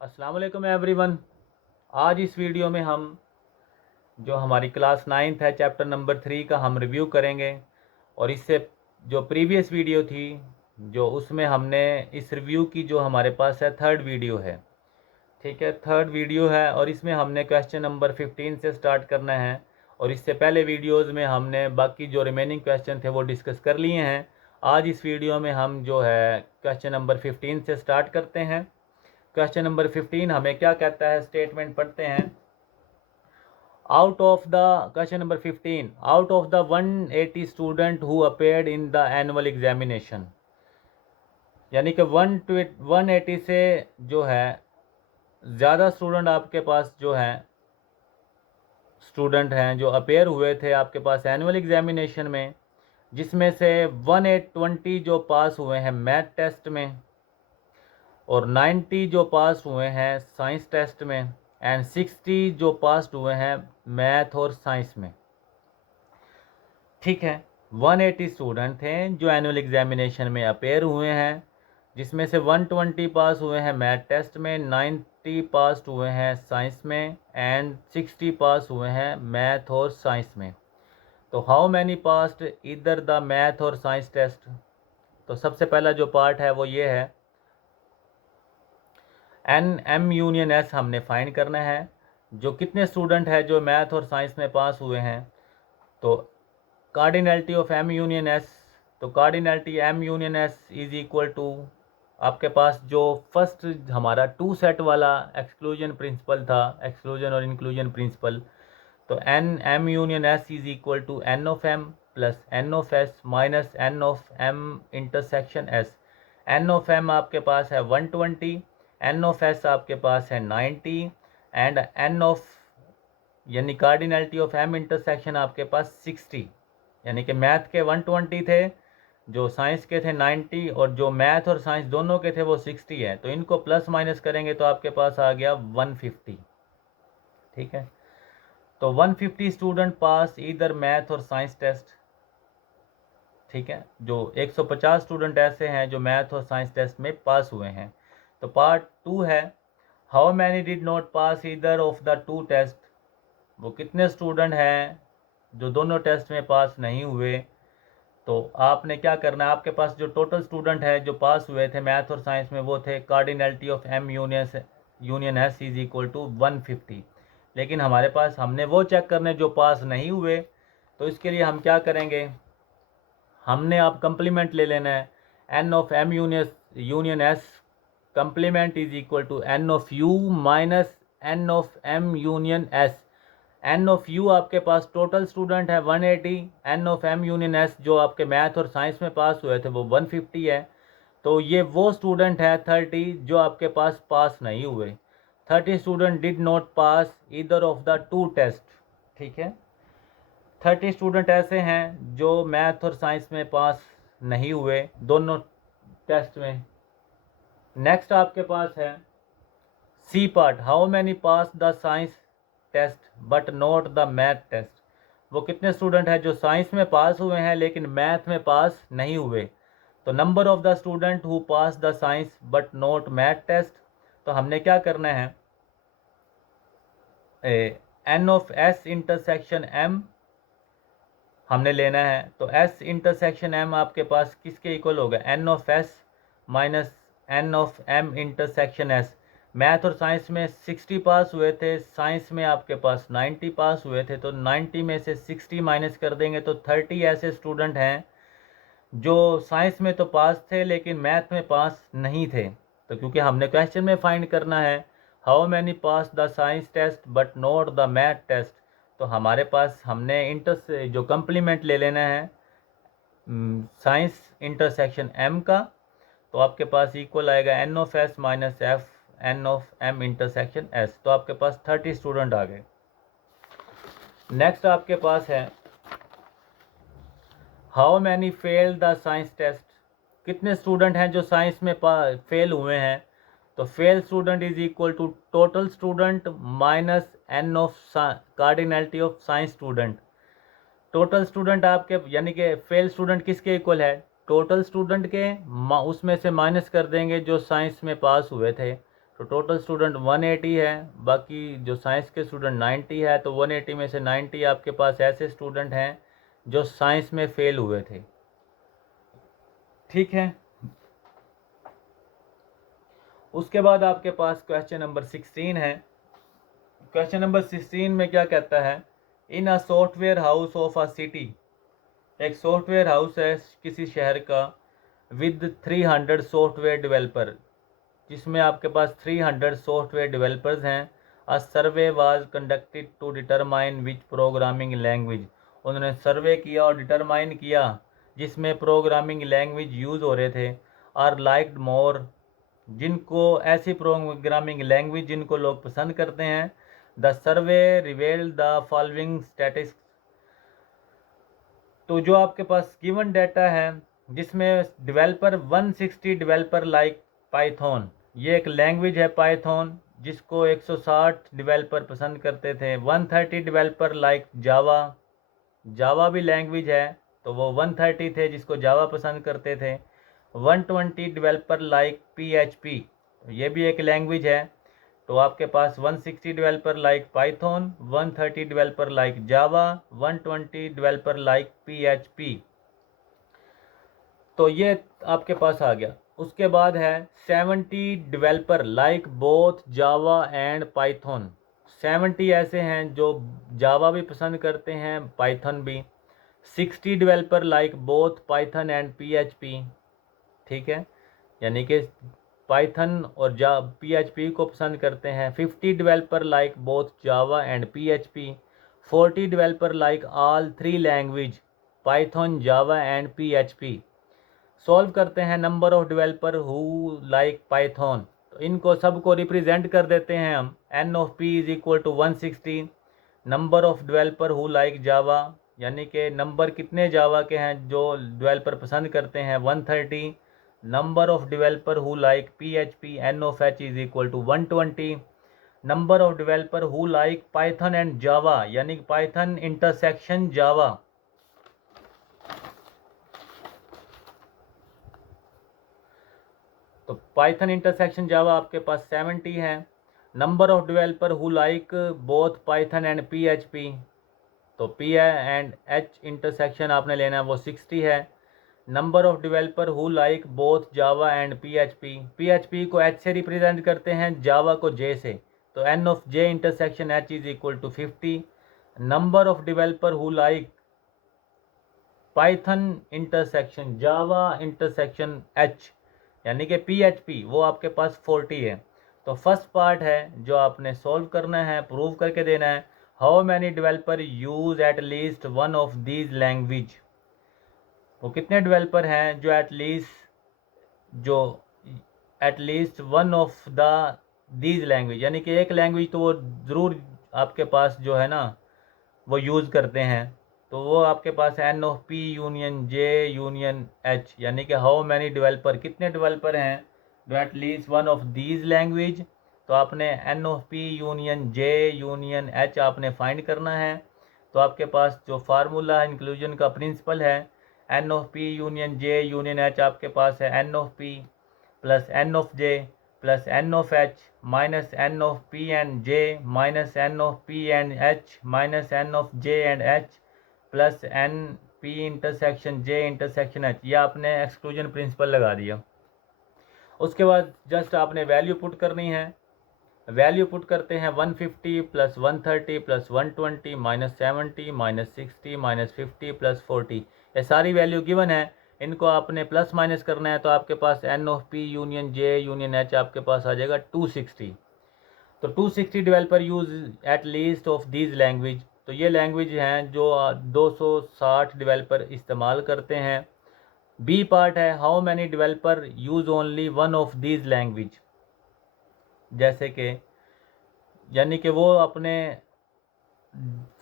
अस्सलाम वालेकुम एवरीवन। आज इस वीडियो में हम जो हमारी क्लास 9th है चैप्टर नंबर 3 का हम रिव्यू करेंगे। और इससे जो प्रीवियस वीडियो थी जो उसमें हमने इस रिव्यू की जो हमारे पास है थर्ड वीडियो है, ठीक है, थर्ड वीडियो है। और इसमें हमने क्वेश्चन नंबर 15 से स्टार्ट करना है। और इससे पहले वीडियोज़ में हमने बाकी जो रिमेनिंग क्वेश्चन थे वो डिस्कस कर लिए हैं। आज इस वीडियो में हम जो है क्वेश्चन नंबर 15 से स्टार्ट करते हैं। क्वेश्चन नंबर 15 हमें क्या कहता है, स्टेटमेंट पढ़ते हैं। Out of the question number 15, out of the 180 student who appeared in the annual examination, यानी कि 180 से जो है ज़्यादा स्टूडेंट आपके पास जो हैं स्टूडेंट हैं जो अपेयर हुए थे आपके पास एनुअल एग्जामिनेशन में, जिसमें से 120 जो पास हुए हैं मैथ टेस्ट में और 90 जो पास हुए हैं साइंस टेस्ट में एंड 60 जो पास हुए हैं मैथ और साइंस में, ठीक है। 180 स्टूडेंट थे जो एनुअल एग्जामिनेशन में अपेयर हुए हैं, जिसमें से 120 पास हुए हैं मैथ टेस्ट में, 90 पास हुए हैं साइंस में एंड 60 पास हुए हैं मैथ और साइंस में। तो हाउ मैनी पास्ड इधर द मैथ और साइंस टेस्ट। तो सबसे पहला जो पार्ट है वो ये है, एन एम यूनियन एस हमने फाइंड करना है, जो कितने स्टूडेंट हैं जो मैथ और साइंस में पास हुए हैं। तो cardinality of M union S, तो cardinality M union S is equal to आपके पास जो फर्स्ट हमारा टू सेट वाला एक्सक्लूजन प्रिंसिपल था, एक्सक्लूजन और इंक्लूजन प्रिंसिपल। तो N M union S is equal to N of M plus N of S minus N of M intersection S. N of M आपके पास है 120, N of S आपके पास है 90 and N of यानी cardinality of M intersection आपके पास 60, यानी कि मैथ के 120 थे, जो साइंस के थे 90 और जो मैथ और साइंस दोनों के थे वो 60 है। तो इनको प्लस माइनस करेंगे तो आपके पास आ गया 150, ठीक है। तो 150 स्टूडेंट पास इधर मैथ और साइंस टेस्ट, ठीक है। जो 150 स्टूडेंट ऐसे हैं जो मैथ और साइंस टेस्ट में पास हुए हैं। तो पार्ट 2 है, हाउ मैनी डिड नॉट पास इधर ऑफ द टू टेस्ट, वो कितने स्टूडेंट हैं जो दोनों टेस्ट में पास नहीं हुए। तो आपने क्या करना है, आपके पास जो टोटल स्टूडेंट है जो पास हुए थे मैथ और साइंस में वो थे cardinality of M union S is equal to 150। लेकिन हमारे पास हमने वो चेक करने जो पास नहीं हुए, तो इसके लिए हम क्या करेंगे, हमने आप कंप्लीमेंट ले लेना है। N of M union S complement is equal to N of U minus N of M union S. N of U आपके पास टोटल स्टूडेंट है 180, n of M union S जो आपके मैथ और साइंस में पास हुए थे वो 150 है। तो ये वो स्टूडेंट है 30 जो आपके पास नहीं हुए। 30 student did not pass either of the two test, ठीक है। 30 स्टूडेंट ऐसे हैं जो मैथ और साइंस में पास नहीं हुए दोनों टेस्ट में। नेक्स्ट आपके पास है C part, how many pass the science test but not the math test. वो कितने स्टूडेंट हैं जो साइंस में पास हुए हैं लेकिन मैथ में पास नहीं हुए। तो number of the student who pass the science but not math test. तो हमने क्या करना है, n of S intersection M हमने लेना है। तो एस इंटरसेक्शन एम आपके पास किसके इक्वल होगा, n of S minus N of M intersection S. Math और साइंस में 60 पास हुए थे, साइंस में आपके पास 90 पास हुए थे। तो 90 में से 60 माइनस कर देंगे तो 30 ऐसे स्टूडेंट हैं जो साइंस में तो पास थे लेकिन मैथ में पास नहीं थे। तो क्योंकि हमने क्वेश्चन में फाइंड करना है how many pass the science test but not the math test, तो हमारे पास हमने जो कंप्लीमेंट ले लेना है साइंस इंटरसेक्शन एम का। तो आपके पास इक्वल आएगा n of S minus F n of M intersection S. तो आपके पास 30 स्टूडेंट आ गए। नेक्स्ट आपके पास है how many fail the science test, कितने स्टूडेंट हैं जो साइंस में फेल हुए हैं। तो fail student is equal to total student minus N of cardinality of science student. Total student आपके यानी कि फेल स्टूडेंट किसके इक्वल है, टोटल स्टूडेंट के, उसमें से माइनस कर देंगे जो साइंस में पास हुए थे। तो टोटल स्टूडेंट 180 है, बाकी जो साइंस के स्टूडेंट 90 है। तो 180 में से 90 आपके पास ऐसे स्टूडेंट हैं जो साइंस में फेल हुए थे। ठीक है, उसके बाद आपके पास क्वेश्चन नंबर 16 है। क्वेश्चन नंबर 16 में क्या कहता है, in a software house of a city, एक सॉफ्टवेयर हाउस है किसी शहर का, विद 300 सॉफ्टवेयर डेवलपर, जिसमें आपके पास 300 सॉफ्टवेयर डेवलपर्स हैं। A survey was conducted to determine which programming language, उन्होंने सर्वे किया और डिटरमाइन किया जिसमें प्रोग्रामिंग लैंग्वेज यूज़ हो रहे थे। आर लाइक्ड मोर, जिनको ऐसी प्रोग्रामिंग लैंग्वेज जिनको लोग पसंद करते हैं। The survey रिवेल the following statistics, तो जो आपके पास गिवन डाटा है जिसमें डेवलपर 160 डेवलपर लाइक पाइथन, ये एक लैंग्वेज है पाइथन जिसको 160 डेवलपर पसंद करते थे। 130 डेवलपर लाइक जावा, जावा भी लैंग्वेज है तो वो 130 थे जिसको जावा पसंद करते थे। 120 डेवलपर लाइक PHP, ये भी एक लैंग्वेज है। तो आपके पास 160 developer like Python, 130 developer like Java, 120 developer like PHP। तो ये आपके पास आ गया। उसके बाद है 70 developer like both Java and Python, 70 ऐसे हैं जो जावा भी पसंद करते हैं पाइथन भी। 60 developer like both Python and PHP, ठीक है, यानी कि पाइथन और PHP को पसंद करते हैं। 50 developer like both Java and PHP। 40 developer like all 3 language Python, Java and PHP। Solve करते हैं number of developer who like Python, तो इनको सबको रिप्रेजेंट कर देते हैं हम। N of P is equal to 160। Number of developer who like Java, यानी कि नंबर कितने जावा के हैं जो डेवलपर पसंद करते हैं, 130। Number of developer who like PHP, N of H is equal to 120। Number of developer who like Python and Java, यानी पाइथन इंटरसेक्शन जावा, तो पाइथन इंटरसेक्शन जावा आपके पास 70 है। Number of developer who like both Python and PHP, तो P and H intersection आपने लेना है वो 60 है। Number of developer who like both Java and PHP, PHP को H से रिप्रेजेंट करते हैं, जावा को J से, तो N of J intersection H is equal to 50। Number of developer who like Python intersection Java intersection H, यानी कि PHP, वो आपके पास 40 है। तो फर्स्ट पार्ट है जो आपने सॉल्व करना है, प्रूव करके देना है। How many developer use eight least one of these language, वो कितने डेवलपर हैं जो at least one of the these language, यानी कि एक लैंग्वेज तो वो ज़रूर आपके पास जो है ना वो यूज़ करते हैं। तो वो आपके पास N of P union J union H, यानी कि हाउ मैनी डेवलपर, कितने डेवलपर हैं जो at least one of these language. तो आपने N of P union J union H आपने फाइंड करना है। तो आपके पास जो फार्मूला इंक्लूजन का प्रिंसिपल है, N of P union J union H आपके पास है N of P plus N of J plus N of H minus N of P and J minus N of P and H minus N of J and H plus N P intersection J intersection H, ये आपने exclusion principle लगा दिया। उसके बाद just आपने value put करनी है। Value put करते हैं 150 plus 130 plus 120 minus 70 minus 60 minus 50 plus 40, ये सारी वैल्यू गिवन है। इनको आपने प्लस माइनस करना है, तो आपके पास N of P union J union H आपके पास आ जाएगा 260। तो 260 developer use at least of these language, तो ये लैंग्वेज हैं जो 260 डेवलपर इस्तेमाल करते हैं। बी पार्ट है how many developer use only one of these language, जैसे कि यानी कि वो अपने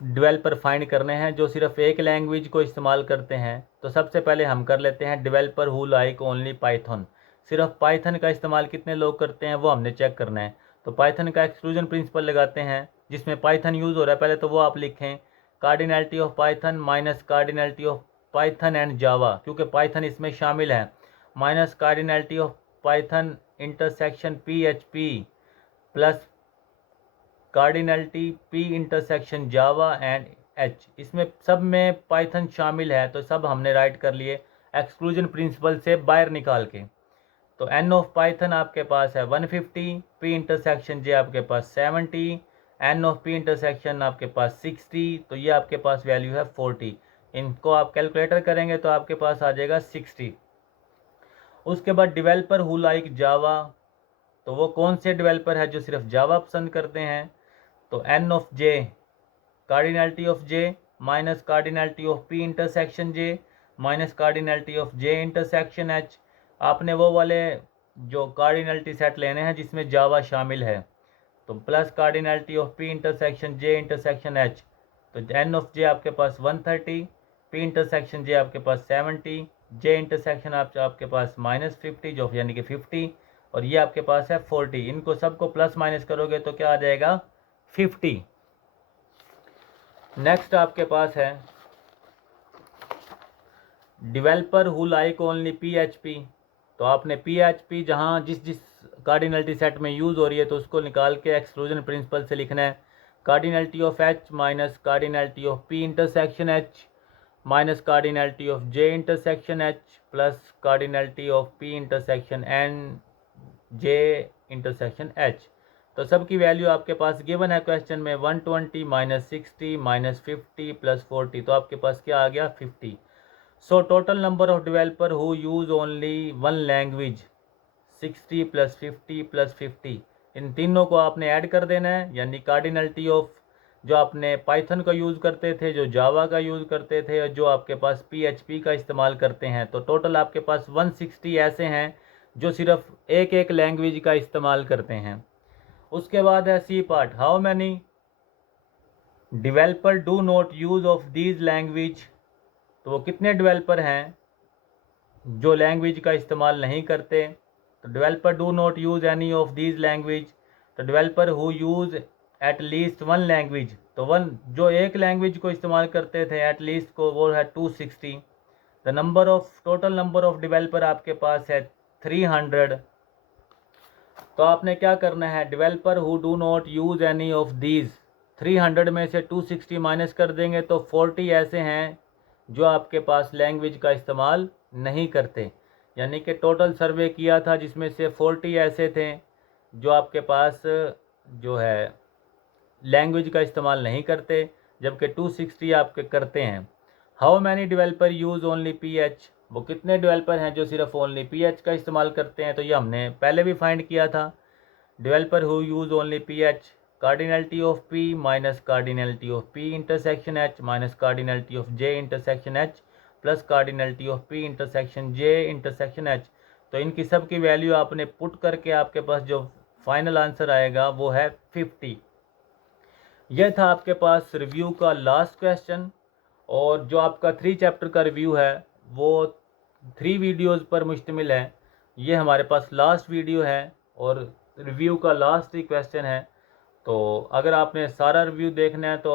डेवलपर फाइंड करने हैं जो सिर्फ एक लैंग्वेज को इस्तेमाल करते हैं। तो सबसे पहले हम कर लेते हैं developer who like only Python, सिर्फ पाइथन का इस्तेमाल कितने लोग करते हैं वो हमने चेक करना है। तो पाइथन का एक्सक्लूजन प्रिंसिपल लगाते हैं जिसमें पाइथन यूज़ हो रहा है, पहले तो वो आप लिखें, cardinality of Python minus cardinality of Python and Java, क्योंकि पाइथन इसमें शामिल है, minus cardinality of Python intersection PHP plus cardinality P intersection Java and H, इसमें सब में पाइथन शामिल है तो सब हमने राइट कर लिए एक्सक्लूजन प्रिंसिपल से बाहर निकाल के। तो एन ऑफ पाइथन आपके पास है 150, पी इंटरसेक्शन जे आपके पास 70, एन ऑफ पी इंटरसेक्शन आपके पास 60, तो ये आपके पास वैल्यू है 40। इनको आप कैलकुलेटर करेंगे तो आपके पास आ जाएगा 60। उसके बाद डेवलपर हु लाइक जावा, तो वो कौन से डेवलपर है जो सिर्फ जावा पसंद करते हैं। तो n of J cardinality of J minus cardinality of P intersection J minus cardinality of J intersection H. आपने वो वाले जो कार्डिनलिटी सेट लेने हैं जिसमें जावा शामिल है, तो plus cardinality of P intersection J intersection H, तो एन ऑफ जे आपके पास 130, पी इंटरसेक्शन जे आपके पास 70, जे इंटरसेक्शन आपके पास -50 जो यानी कि 50, और ये आपके पास है 40। इनको सबको प्लस माइनस करोगे तो क्या आ जाएगा 50। नेक्स्ट आपके पास है developer who like only PHP, तो आपने PHP जहाँ जिस जिस कार्डिनलिटी सेट में यूज़ हो रही है तो उसको निकाल के एक्सक्लूजन प्रिंसिपल से लिखना है। Cardinality of H minus cardinality of P intersection H minus cardinality of J intersection H plus cardinality of P intersection N J intersection H। तो सब की वैल्यू आपके पास गिवन है क्वेश्चन में 120 माइनस 60 माइनस 50 प्लस 40, तो आपके पास क्या आ गया 50। So total number of developer who use only one language 60 plus 50 plus 50, इन तीनों को आपने ऐड कर देना है, यानी कार्डिनलिटी ऑफ जो आपने पाइथन का यूज़ करते थे, जो जावा का यूज़ करते थे, और जो आपके पास PHP का इस्तेमाल करते हैं, तो टोटल आपके पास 160 ऐसे हैं जो सिर्फ एक एक लैंग्वेज का इस्तेमाल करते हैं। उसके बाद है C part, how many developer do not use of these language, तो वो कितने डेवलपर हैं जो लैंग्वेज का इस्तेमाल नहीं करते। तो developer do not use any of these language, तो developer who use at least one language, तो वन जो एक लैंग्वेज को इस्तेमाल करते थे एट लीस्ट को, वो है 260। The number of total number of developer आपके पास है 300। तो आपने क्या करना है, developer who do not use any of these, 300 में से 260 माइनस कर देंगे तो 40 ऐसे हैं जो आपके पास लैंग्वेज का इस्तेमाल नहीं करते। यानी कि टोटल सर्वे किया था जिसमें से 40 ऐसे थे जो आपके पास जो है लैंग्वेज का इस्तेमाल नहीं करते, जबकि 260 आपके करते हैं। How many developer use only PH, वो कितने डेवलपर हैं जो सिर्फ ओनली PH का इस्तेमाल करते हैं, तो ये हमने पहले भी फाइंड किया था। Developer who use only PH, cardinality of P minus cardinality of P intersection H minus cardinality of J intersection H plus cardinality of P intersection J intersection H। तो इनकी सब की वैल्यू आपने पुट करके आपके पास जो फाइनल आंसर आएगा वो है 50। यह था आपके पास रिव्यू का लास्ट क्वेश्चन, और जो आपका 3 चैप्टर का रिव्यू है वो 3 वीडियोज़ पर मुश्तमिल है। ये हमारे पास लास्ट वीडियो है और रिव्यू का लास्ट ही क्वेश्चन है। तो अगर आपने सारा रिव्यू देखना है तो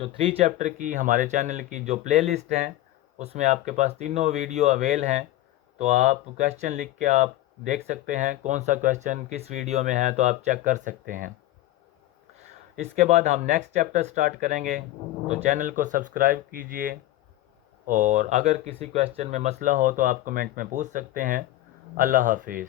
जो 3 चैप्टर की हमारे चैनल की जो प्लेलिस्ट हैं उसमें आपके पास तीनों वीडियो अवेल हैं, तो आप क्वेश्चन लिख के आप देख सकते हैं कौन सा क्वेश्चन किस वीडियो में है, तो आप चेक कर सकते हैं। इसके बाद हम नेक्स्ट चैप्टर स्टार्ट करेंगे, तो चैनल को सब्सक्राइब कीजिए, और अगर किसी क्वेश्चन में मसला हो तो आप कमेंट में पूछ सकते हैं। अल्लाह हाफिज़।